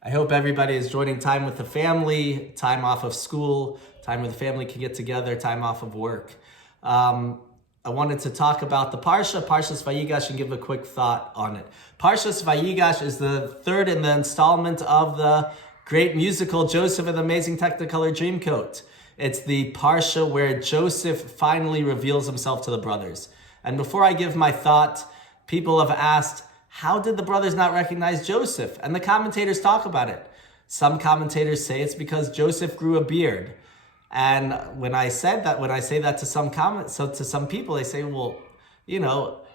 I hope everybody is joining time with the family, time off of school, time where the family can get together, time off of work. I wanted to talk about the Parshas Vayigash, and give a quick thought on it. Parshas Vayigash is the third in the installment of the great musical Joseph and the Amazing Technicolor Dreamcoat. It's the Parsha where Joseph finally reveals himself to the brothers. And before I give my thought, people have asked, how did the brothers not recognize Joseph? And the commentators talk about it. Some commentators say it's because Joseph grew a beard. And when I say that to some people, they say, well,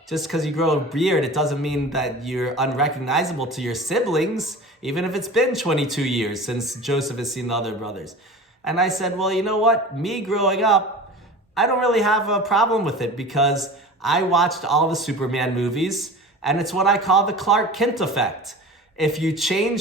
just because you grow a beard, it doesn't mean that you're unrecognizable to your siblings, even if it's been 22 years since Joseph has seen the other brothers. And I said, well, you know what? Me growing up, I don't really have a problem with it because I watched all the Superman movies, and it's what I call the Clark Kent effect. If you take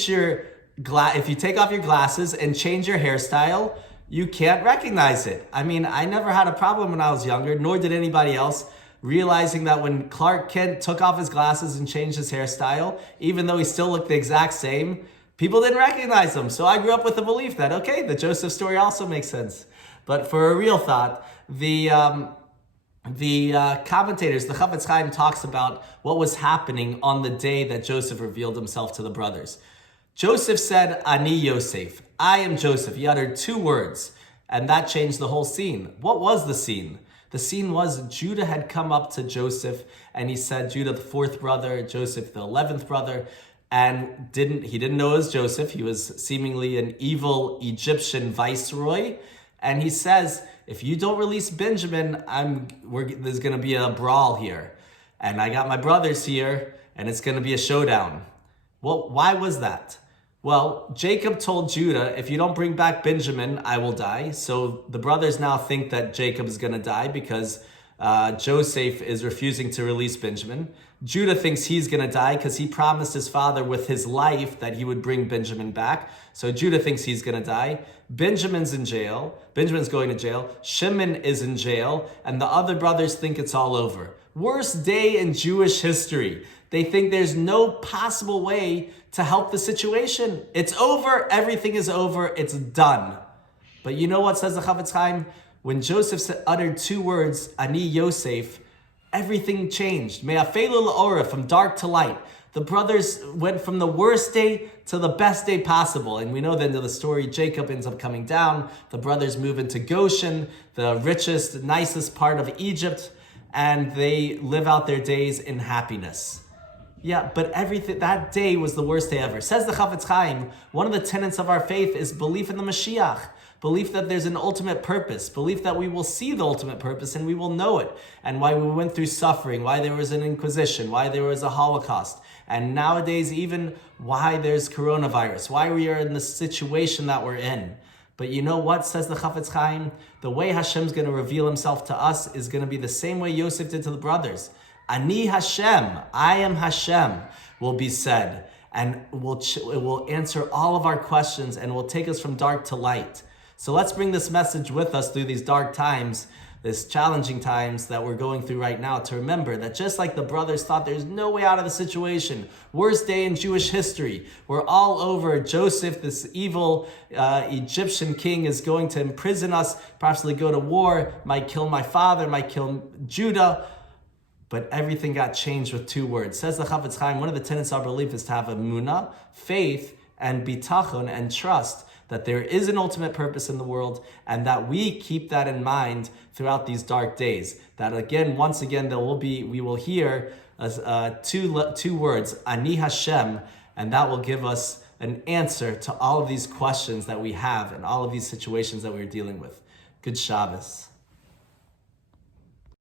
off your glasses and change your hairstyle, you can't recognize it. I mean, I never had a problem when I was younger, nor did anybody else, realizing that when Clark Kent took off his glasses and changed his hairstyle, even though he still looked the exact same, people didn't recognize him. So I grew up with the belief that, okay, the Joseph story also makes sense. But for a real thought, the commentators, the Chafetz Chaim talks about what was happening on the day that Joseph revealed himself to the brothers. Joseph said, Ani Yosef, I am Joseph. He uttered two words, and that changed the whole scene. What was the scene? The scene was Judah had come up to Joseph, and he said, Judah the fourth brother, Joseph the 11th brother, and he didn't know it was Joseph. He was seemingly an evil Egyptian viceroy, and he says, if you don't release Benjamin, there's going to be a brawl here. And I got my brothers here, and it's going to be a showdown. Well, why was that? Well, Jacob told Judah, if you don't bring back Benjamin, I will die. So the brothers now think that Jacob is going to die because Joseph is refusing to release Benjamin. Judah thinks he's going to die because he promised his father with his life that he would bring Benjamin back. So Judah thinks he's going to die. Benjamin's in jail. Benjamin's going to jail. Shimon is in jail. And the other brothers think it's all over. Worst day in Jewish history. They think there's no possible way to help the situation. It's over. Everything is over. It's done. But you know what says the Chafetz Chaim? When Joseph uttered two words, Ani Yosef, everything changed. Me'afelu l'ora, from dark to light. The brothers went from the worst day to the best day possible. And we know the end of the story. Jacob ends up coming down. The brothers move into Goshen, the richest, nicest part of Egypt. And they live out their days in happiness. Yeah, but that day was the worst day ever. Says the Chafetz Chaim, one of the tenets of our faith is belief in the Mashiach. Belief that there's an ultimate purpose. Belief that we will see the ultimate purpose and we will know it. And why we went through suffering, why there was an Inquisition, why there was a Holocaust. And nowadays even why there's coronavirus, why we are in the situation that we're in. But you know what, says the Chafetz Chaim? The way Hashem's going to reveal himself to us is going to be the same way Yosef did to the brothers. Ani Hashem, I am Hashem, will be said. And it will answer all of our questions and will take us from dark to light. So let's bring this message with us through these dark times, these challenging times that we're going through right now, to remember that just like the brothers thought there's no way out of the situation, worst day in Jewish history, we're all over. Joseph, this evil Egyptian king, is going to imprison us, possibly go to war, might kill my father, might kill Judah. But everything got changed with two words. Says the Chafetz Chaim, one of the tenets of our belief is to have emunah, faith, and bitachon, and trust that there is an ultimate purpose in the world, and that we keep that in mind throughout these dark days. That once again, we will hear two words, Ani Hashem, and that will give us an answer to all of these questions that we have and all of these situations that we're dealing with. Good Shabbos.